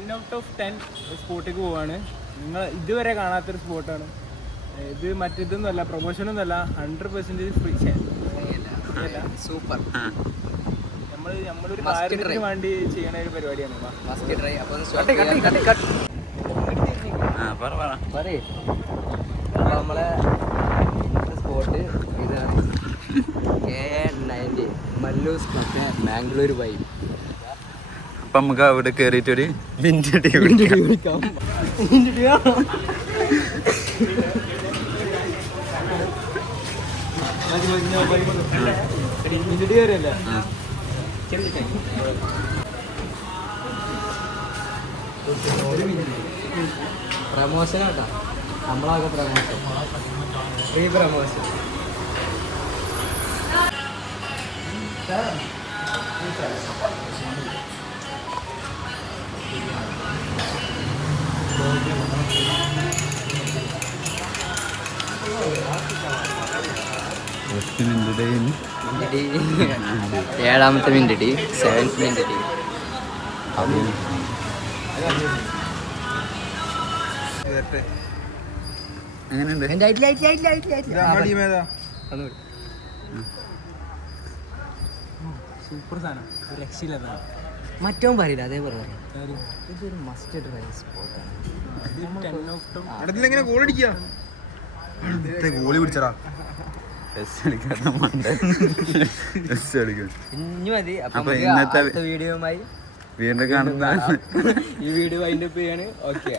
10 out of 10 സ്പോട്ടിലേക്ക് പോവാണ്. നിങ്ങൾ ഇതുവരെ കാണാത്തൊരു സ്പോട്ടാണ് ഇത്. മറ്റേതൊന്നുമല്ല, പ്രൊമോഷനൊന്നുമല്ല, 100% ഫ്രീ. സൂപ്പർ. നമ്മളൊരു കാര്യത്തിന് വേണ്ടി ചെയ്യണ ഒരു പരിപാടിയാണ്. നമ്മളെ സ്പോട്ട് ഇതാണ് KA90 Mallus cafe Mangalore vibe. അപ്പം നമുക്ക് അവിടെ കയറിയിട്ടൊരു വിൻഡടി കുടിക്കാം. പ്രമോഷൻ ആട്ടാ, നമ്മളാകെ പ്രമോഷൻ. ഈ പ്രമോഷൻ ഏഴാമത്തെ മിനിറ്റ് 7th മിനിറ്റ്. എങ്ങനെയുണ്ട്? സൂപ്പർ സാധനം, ഒരു രക്ഷയില്ല. മറ്റോ പറയില്ല, അതേ പറഞ്ഞു. ഇതൊരു മസ്റ്റ് ട്രൈ സ്പോട്ടാണ്. ഗോളി പിടിച്ചടാ. ഇനി മതി. അപ്പൊ ഇന്നത്തെ വീഡിയോയുമായി വീണ്ടും കാണുന്നതാണ്. ഈ വീഡിയോ വൈൻഡപ്പ് ചെയ്യാണ്. ഓക്കെ.